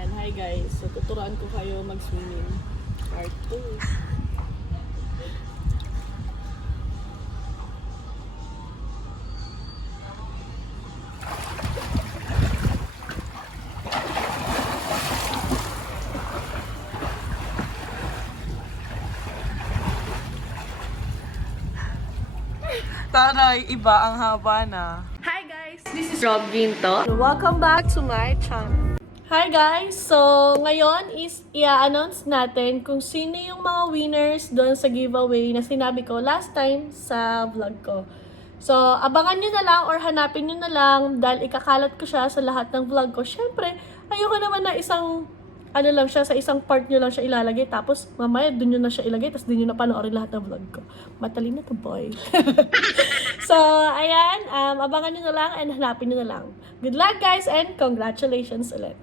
Ayan, hi guys. So, tuturuan ko kayo mag-swimming. Part 2. Taray, iba ang haba na. Hi guys! This is Rob Ginto. Welcome back to my channel. Hi guys! So, ngayon is i-announce natin kung sino yung mga winners doon sa giveaway na sinabi ko last time sa vlog ko. So, abangan nyo na lang or hanapin nyo na lang dahil ikakalat ko siya sa lahat ng vlog ko. Syempre, ayoko naman na sa isang part nyo lang siya ilalagay, tapos mamaya dun nyo na siya ilagay, tapos din nyo na panoorin lahat ng vlog ko. Matalino to boy. So, ayan, abangan nyo na lang and hanapin nyo na lang. Good luck guys and congratulations ulit.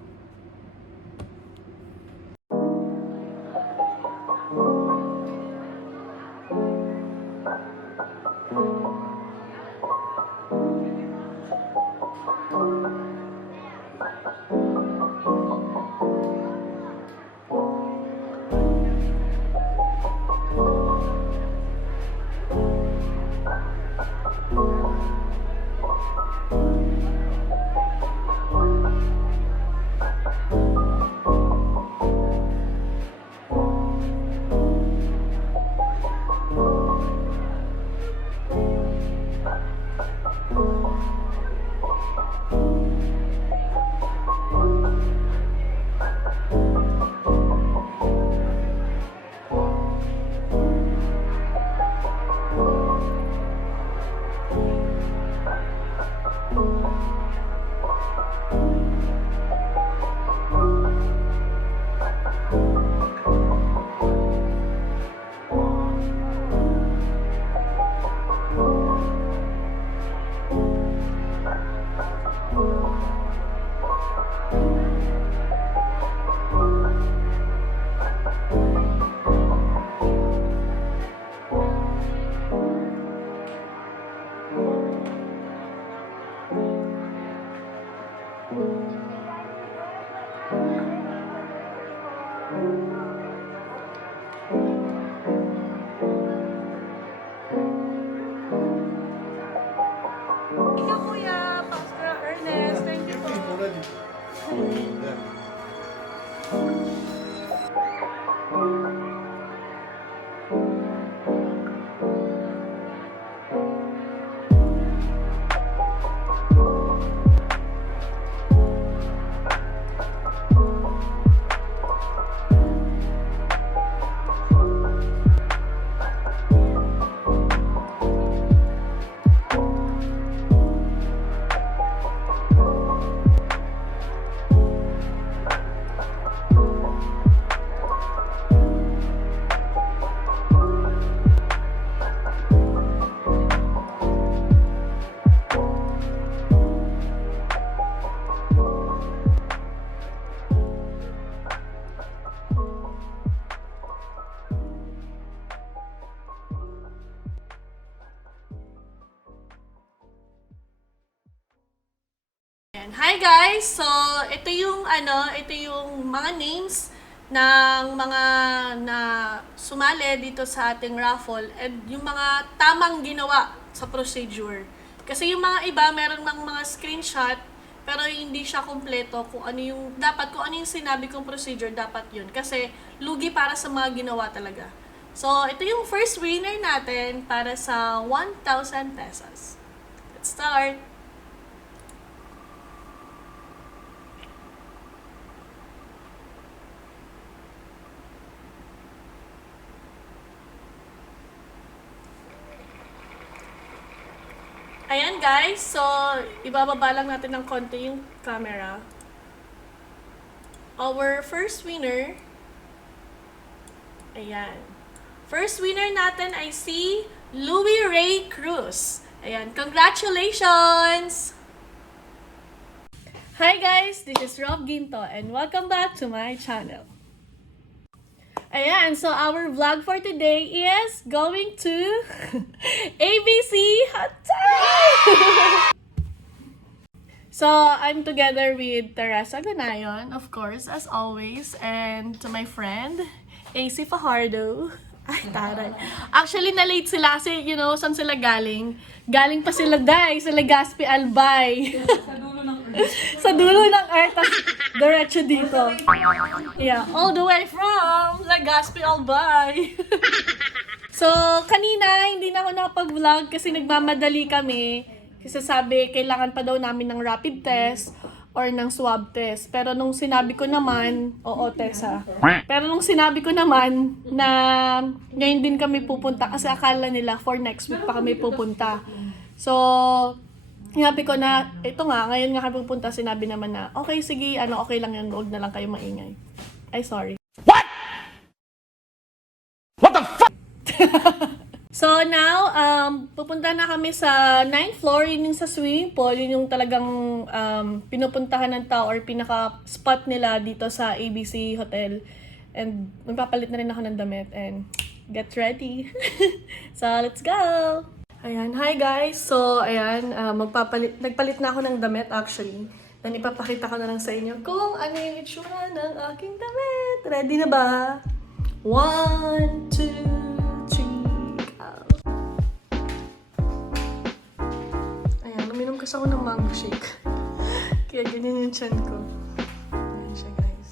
Thank you, Kuya Pastor Ernest. Thank you po. Ayan. Hi guys! So, ito yung mga names ng mga na sumali dito sa ating raffle and yung mga tamang ginawa sa procedure. Kasi yung mga iba meron ng mga screenshot pero hindi siya kumpleto kung ano yung sinabi kong procedure, dapat yun. Kasi lugi para sa mga ginawa talaga. So, ito yung first winner natin para sa 1,000 pesos. Let's start! Ayan guys, so ibababa lang natin ng konti yung camera. Our first winner, ayan. First winner natin ay si Louie Ray Cruz. Ayan, congratulations! Hi guys, this is Rob Ginto and welcome back to my channel. Ayan, so our vlog for today is going to ABC Hot Tub! So, I'm together with Teresa Ganayon, of course, as always, and to my friend, AC Fajardo. Ay, taray. Actually, na-late sila kasi, you know, saan sila galing? Galing pa sila, guys, sa Legazpi, Albay. Sa dulo ng Earth, tas diretso dito. Yeah, all the way from Legazpi, Albay. So, kanina, hindi na ako nakapag-vlog kasi nagmamadali kami. Kasi sabi, kailangan pa daw namin ng rapid test or ng swab test. Pero nung sinabi ko naman, oo, Tessa. Pero nung sinabi ko naman na ngayon din kami pupunta kasi akala nila for next week pa kami pupunta. So, sinabi ko na, ito nga, ngayon nga kami pupunta, sinabi naman na, okay, sige, okay lang yan, huwag na lang kayo maingay. Ay, sorry. What the fuck? So now, pupunta na kami sa 9th floor, yun yung sa swimming pool, yun yung talagang pinupuntahan ng tao or pinaka-spot nila dito sa ABC Hotel. And magpapalit na rin ako ng damit and get ready. So, let's go! Ayan, hi guys! So, ayan, nagpalit na ako ng damit actually. Then ipapakita ko na lang sa inyo kung ano yung itsura ng aking damit. Ready na ba? 1, 2, uminom kasi ako ng mango shake. Kaya ganyan yung chan ko. Ayan siya, guys.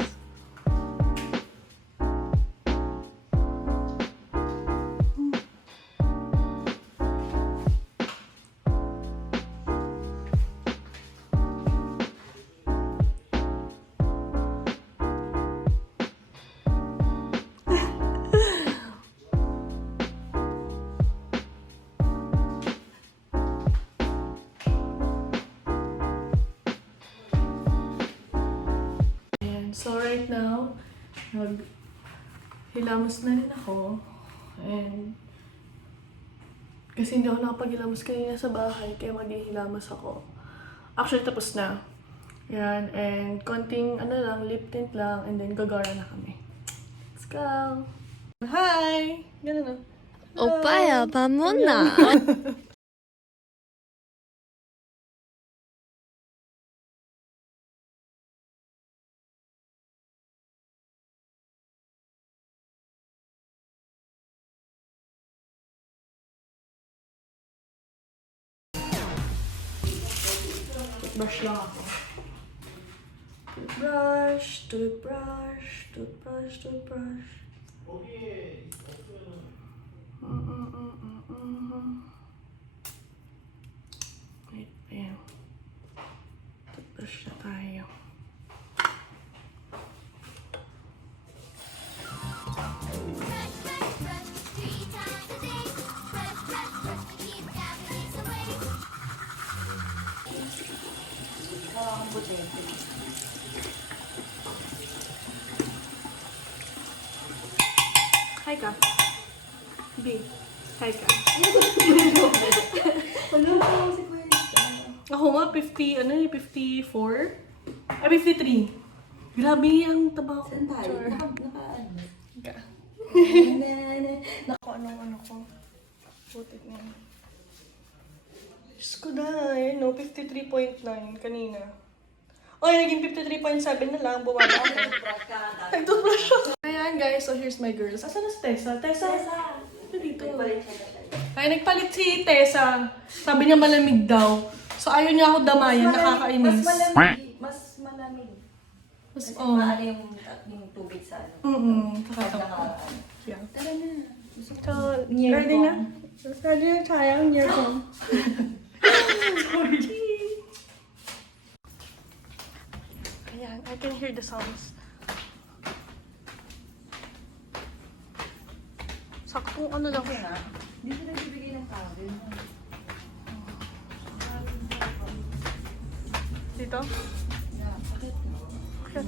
So right now, hilamos na rin ako. And kasi hindi ako nakapag-hilamos kanina sa bahay, kaya maghihilamos ako. Actually, tapos na. Yan, and konting lip tint lang, and then gagara na kami. Let's go! Hi! Ganun na. 오빠야, 밥 먹나? Toothbrush lang ako. Toothbrush, toothbrush, toothbrush, toothbrush. Wait, ayan. Toothbrush na tayo. Hi ka. B. Hi ka. Ako nga, 54? Ay, 53. Grabe, ang taba ko. Saan tayo? Char. Naka-ano? Ka. Naku, ano ko. Putik na. Diyos ko na, 53.9 kanina. Oy, naging 53.7 na lang, bumaba ako. Nag-toothbrush ako. Ayan guys, so here's my girls. Asan na si Tessa? Tessa? Ito dito. Ay, nagpalit si Tessa. Sabi niya malamig daw. So ayaw niya ako damayan, nakakainis. Mas malamig. Mas, Kasi maano yung tubig sa ano. Nakakatawa. Yeah. Tara na. So, ready na? Ready na tayo, near home. Ayan, I can hear the sounds. Saktong ano lang. Hindi sila bibigay ng towel. Dito? Yeah, bakit? Ay,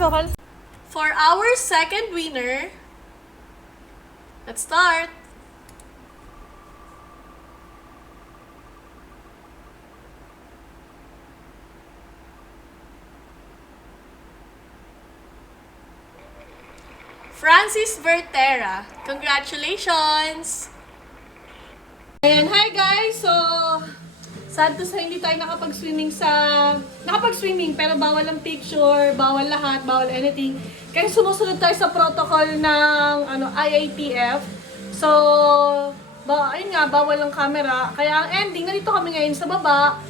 bawal. For our second winner, let's start. Francis Vertera. Congratulations! Ayan, hi guys! So, sad to say, hindi tayo nakapag-swimming pero bawal ang picture, bawal lahat, bawal anything. Kaya sumusunod tayo sa protocol ng IATF. So, ayun nga, bawal ang camera. Kaya ang ending, nandito kami ngayon sa baba.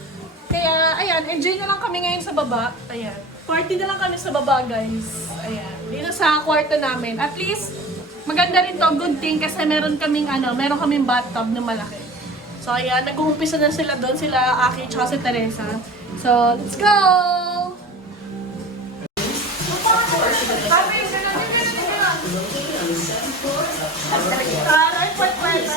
Kaya, ayan, enjoy na lang kami ngayon sa baba. Ayan. Party na lang kami sa baba, guys. Ayan. Dito sa kwarto namin. At least, maganda rin to, good thing, kasi meron kaming bathtub na malaki. So, ayan, nag-uumpisa na sila doon, sila Aki, tsaka si Teresa. So, let's go! Taray, pwet-pwet.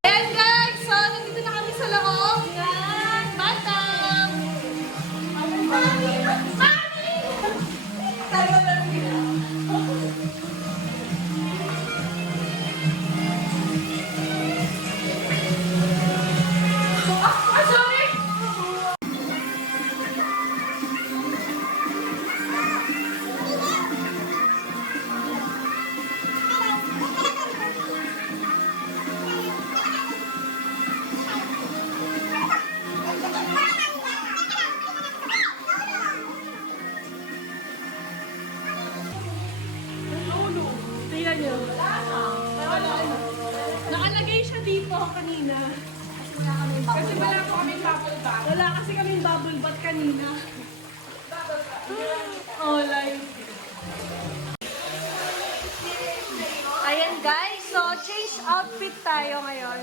Ayan guys, so nandito na kami sa loob. Yan, batang. Mami! Sorry! Tingnan nyo. Nakalagay siya dito kanina. Kasi wala po kaming bubble bath. Wala kasi kaming bubble bath kanina. Oh, live. Ayan guys, so change outfit tayo ngayon.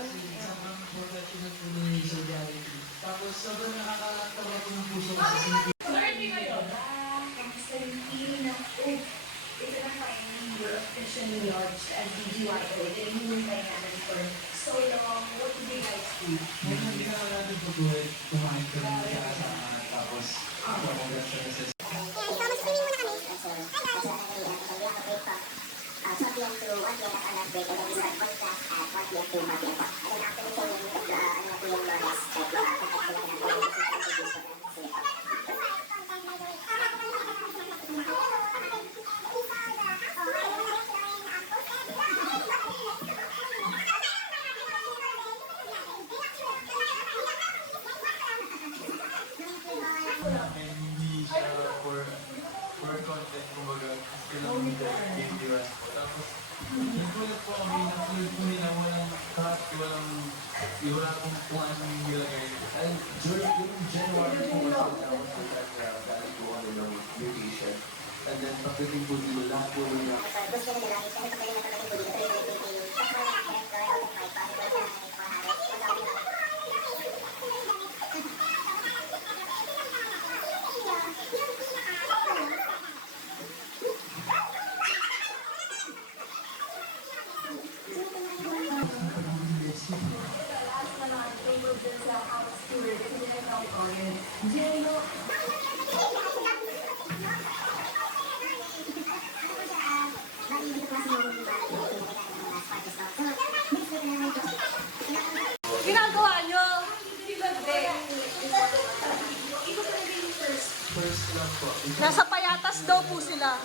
Officially launched as BGYO, hinihintay namin for so long. What did you guys do? Hindi ka natin pag-uwi, kumain ka rin kasama, tapos congratulations. Hindi siya for content, kumbaga, kailangan mo game viewers po. Tapos, nagkulat po kami, nakulit po nila, walang cut, wala kung anong nilagay. Ay, yung January po kasi tapos po galing po kami ng vacation. And then, pagdating po dito, lahat po nila. Ginagawa nyo? First lang po. Nasa payatas daw po sila.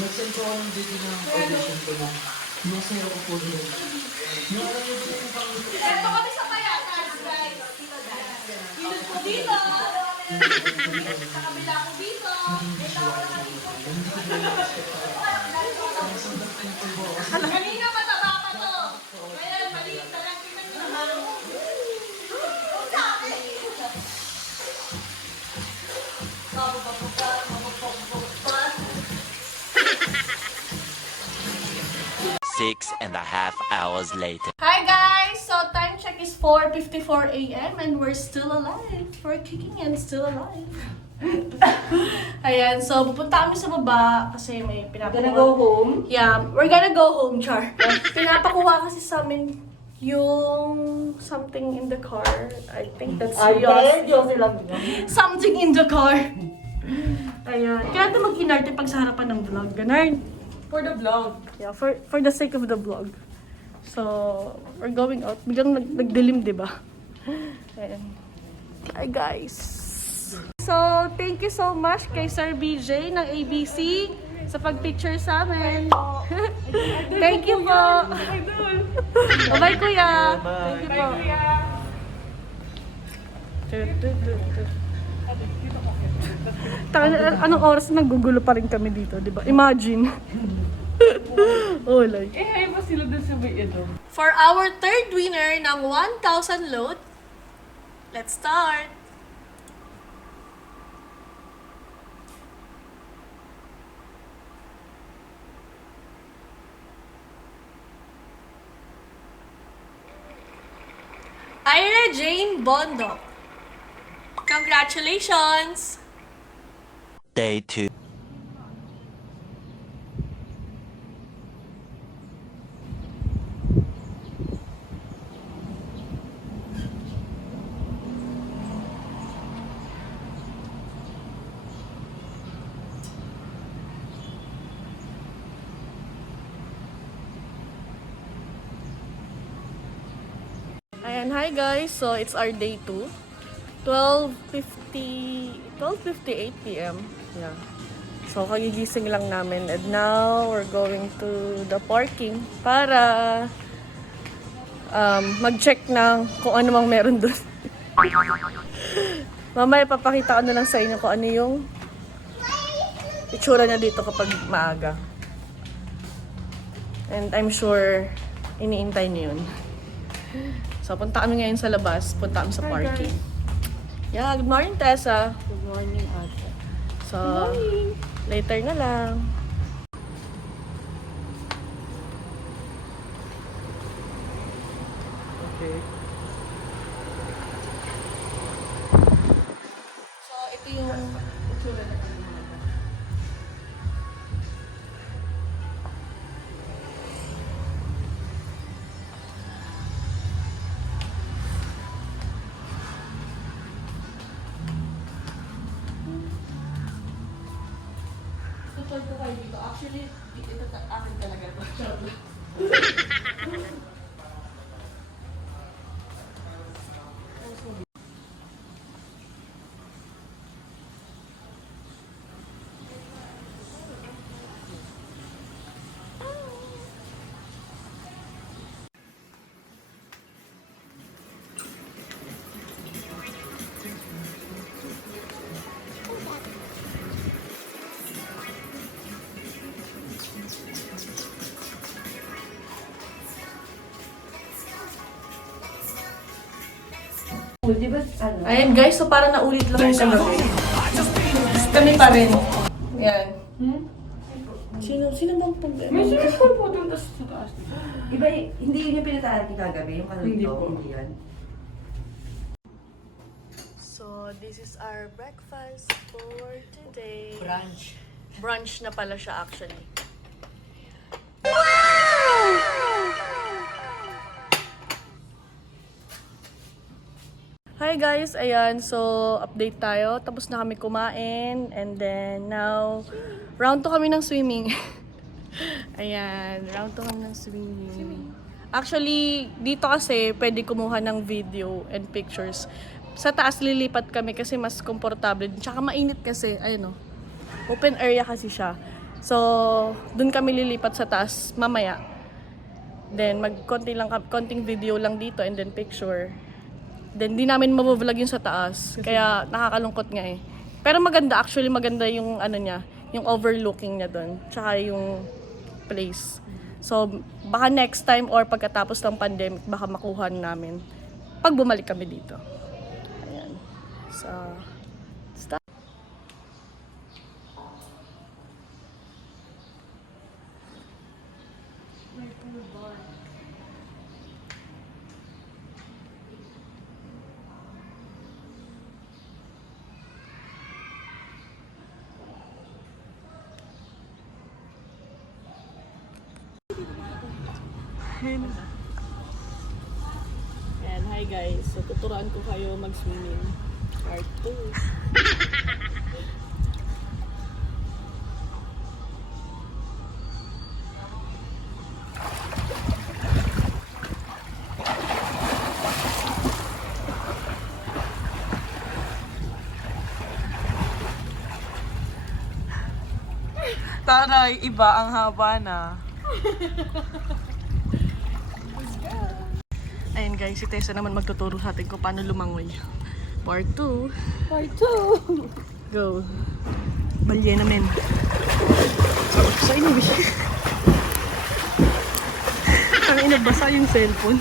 Nag-send ko ang video ng audition ko na masaya ko po doon. Yung alam niyo po yung pang... Ito kami sa payatas, guys. Dito po dito. Sa kabila ko dito. Dito ako nakalikot. Kanina mataba pa to. Ngayon, maliit na lang. Tingnan nyo naman. Six and a half hours later. Hi guys! So, time check is 4:54 a.m. and we're still alive. We're kicking and still alive. Ayan, so pupunta kami sa baba kasi may pinapakuha. Gonna go home? Yeah, we're gonna go home, Char. Pinapakuha kasi sa amin yung something in the car. I think that's yours. Something in the car. Ayan. Kaya ito mag-inarte pag sa harapan ng vlog. Ganun. For the vlog. Yeah, for the sake of the vlog. So, we're going out. Biglang nagdilim, di ba? Ayan. Hi, guys. So, thank you so much kay Sir BJ ng ABC sa pag-picture sa amin. Thank you po. Bye-bye, kuya. Thank you po. Anong oras nagugulo pa rin kami dito, di ba? Imagine. Oh, like. Ay ba sila dun sa may ito? For our third winner ng 1,000 load, let's start! Ira Jane Bondo. Congratulations! Day 2. Ayan, hi guys. So, it's our day 2. 12:58 p.m. Yeah. So, kagigising lang namin. And now, we're going to the parking para mag-check ng kung ano mang meron doon. Mamaya, papakita ko na lang sa inyo kung ano yung itsura niya dito kapag maaga. And I'm sure, iniintay niyo yun. So, punta kami ngayon sa labas. Punta kami sa parking. Yeah, good morning, Tessa. Good morning, ate. So, later na lang. Okay. So, ito yung itsura na tutol ko kayo dito. Actually, ito akin talaga ito. Di ba, ano? Ayan guys, so parang naulit lang yung kagabi. Kami pa rin. Yan. Sino bang pag... May swimming po dun sa taas. Iba, hindi yun yung pinataan ni kagabi, yung Hindi kalito, po. hindi yan. So, this is our breakfast for today. Brunch. Brunch na pala siya actually. Hi guys, ayan, so update tayo. Tapos na kami kumain and then now round 2 kami ng swimming. Ayan, round 2 kami ng swimming. Actually, dito kasi pwede kumuha ng video and pictures. Sa taas lilipat kami kasi mas komportable. Tsaka mainit kasi, ayun o. Open area kasi siya. So, dun kami lilipat sa taas mamaya. Then, konting video lang dito and then picture. Then, di namin mabavlog yung sa taas. Kaya, nakakalungkot nga eh. Pero maganda, actually maganda yung ano niya, yung overlooking niya doon. Tsaka yung place. So, baka next time or pagkatapos ng pandemic, baka makuha namin pag bumalik kami dito. Ayan. So, stop. Ayan, hi guys. So, tuturuan ko kayo mag-swimming. Part 2. Taray, iba ang haba na. Ayun guys, si Tessa naman magtuturo sa atin kung paano lumangoy. Part 2. Part 2! Go. Balye namin. Sa inyo, ang inabasa yung cellphone.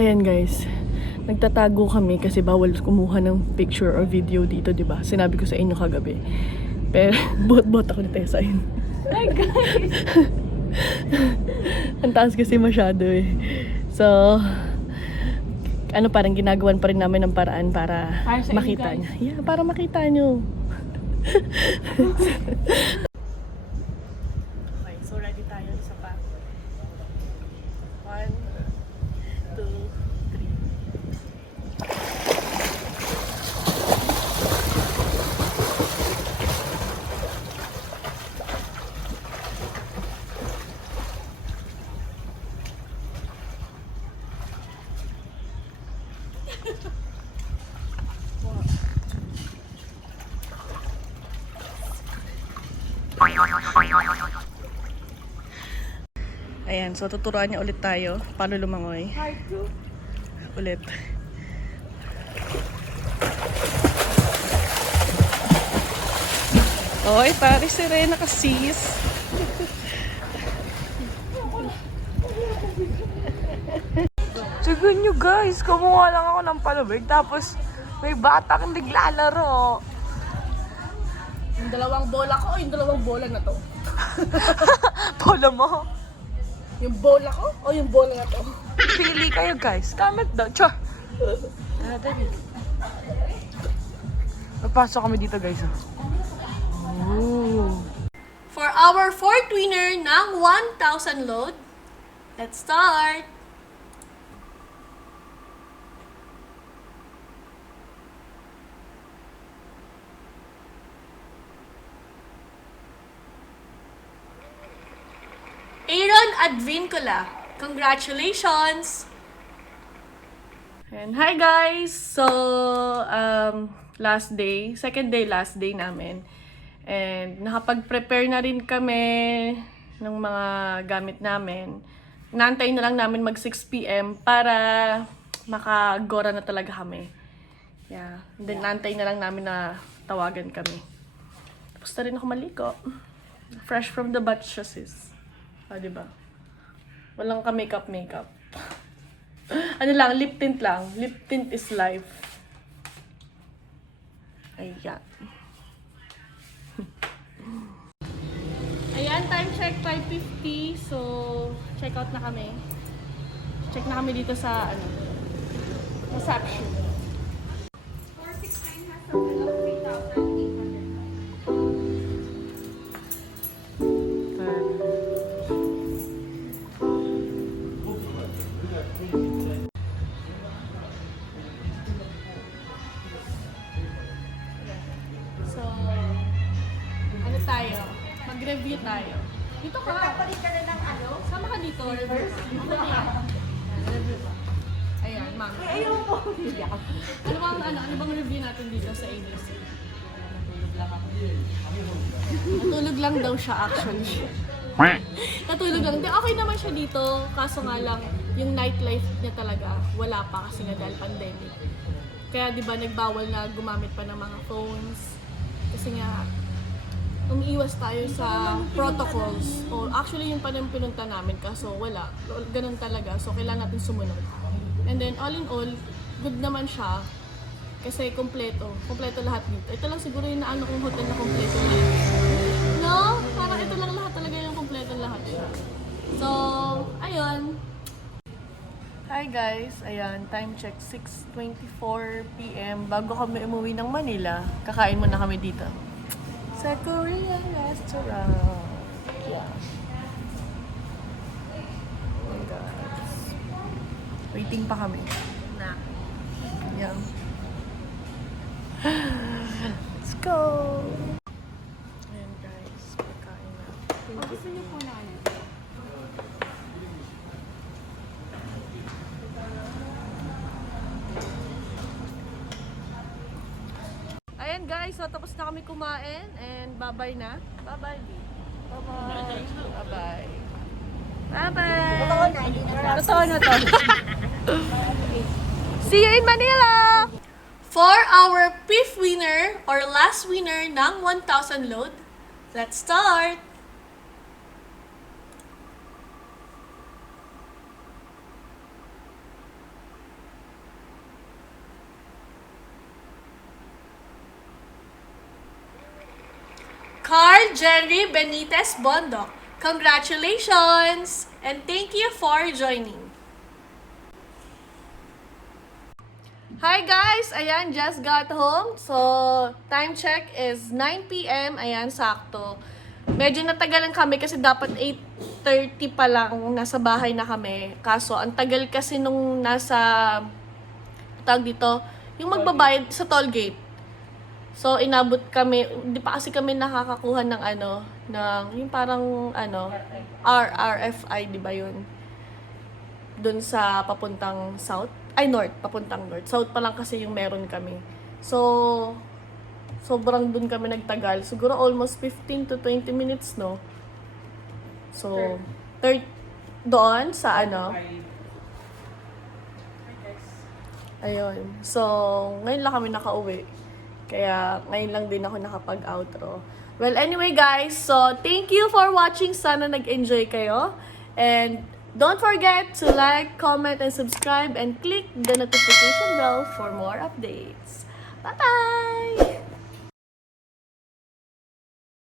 Ayan guys, nagtatago kami kasi bawal kumuha ng picture or video dito, di ba? Sinabi ko sa inyo kagabi. Pero bot-bot ako ni Tessa yun. Hi guys! Ang taas kasi masyado eh. So, parang ginagawan pa rin namin ng paraan para Para sa inyo, makita guys. niya. Yeah, para makita nyo. Okay, so ready tayo. Isa pa. 1, 2, 3. Ayan, so tuturuan niya ulit tayo paano lumangoy. Ulit. Oy, pare si Rena kasis. Tignan nyo guys, kumuha lang ako ng palubig tapos may batang naglalaro. Yung dalawang bola ko o yung dalawang bola na to? Bola mo. Yung bola ko o yung bola na to? Pili kayo guys. Comment daw. Char. Napasok kami dito guys. Ooh. For our fourth winner ng 1,000 load, let's start! Aaron Advincula, congratulations! And hi guys! So, last day, second day, last day namin. And nakapag-prepare na rin kami ng mga gamit namin. Naantay na lang namin mag 6 PM para makagora na talaga kami. Yeah. And then naantay na lang namin na tawagan kami. Tapos na rin ako maligo. Fresh from the bath siya sis. Ah, diba? Walang ka-makeup. Ano lang, lip tint lang. Lip tint is life. Ayan. Ayan, time check 5:50. So, check out na kami. Check na kami dito sa, reception. 469 has a bill of 3,800. So, ano tayo? Mag-review tayo. Dito ka. Nagpapalit ka na ng ano? Sama ka dito. Reverse. Ano yan? Review pa. Ayan, ma'am. Ayaw mo. Ano bang review natin dito sa ABC? Natulog lang daw siya actually. Natulog lang. Okay naman siya dito. Kaso nga lang, yung nightlife niya talaga, wala pa kasi nga dahil pandemic. Kaya di ba nagbawal na gumamit pa ng mga phones. Kasi nga, umiiwas tayo sa protocols. O actually, yung pa nang pinunta namin, kaso wala. Ganun talaga. So, kailangan natin sumunod. And then, all in all, good naman siya. Kasi kompleto. Kompleto lahat dito. Ito lang siguro yung naano kong hotel na kompleto lahat. No? Parang ito lang lahat talaga yung kompleto lahat siya. So, ayun. Hi guys, ayan, time check 6:24 p.m. Bago kami umuwi ng Manila, kakain muna kami dito sa Korean restaurant. Yeah. Oh guys. Waiting pa kami. Yeah. Let's go! Ayan guys, pagkain na. Thank you. Ayan guys, so tapos na kami kumain and bye-bye na. Bye-bye, B. Bye-bye. Bye-bye. Bye-bye. Totoo na to. See you in Manila! For our fifth winner or last winner ng 1,000 load, let's start! Carl Jerry Benitez Bondok, congratulations! And thank you for joining. Hi guys! Ayan, just got home. So, time check is 9 p.m. Ayan, sakto. Medyo natagalan kami kasi dapat 8:30 pa lang nasa bahay na kami. Kaso, ang tagal kasi nung nasa, tawag dito, yung magbabayad sa toll gate. So, inabot kami, hindi pa kasi kami nakakakuha ng yung parang RFI, di ba yun? Doon sa papuntang south. North, papuntang north. South pa lang kasi yung meron kami. So, sobrang dun kami nagtagal. Siguro almost 15 to 20 minutes, no? So, doon sa ayun. So, ngayon lang kami nakauwi. Kaya, ngayon lang din ako nakapag-outro. Well, anyway guys, so thank you for watching. Sana nag-enjoy kayo. And don't forget to like, comment, and subscribe, and click the notification bell for more updates. Bye-bye!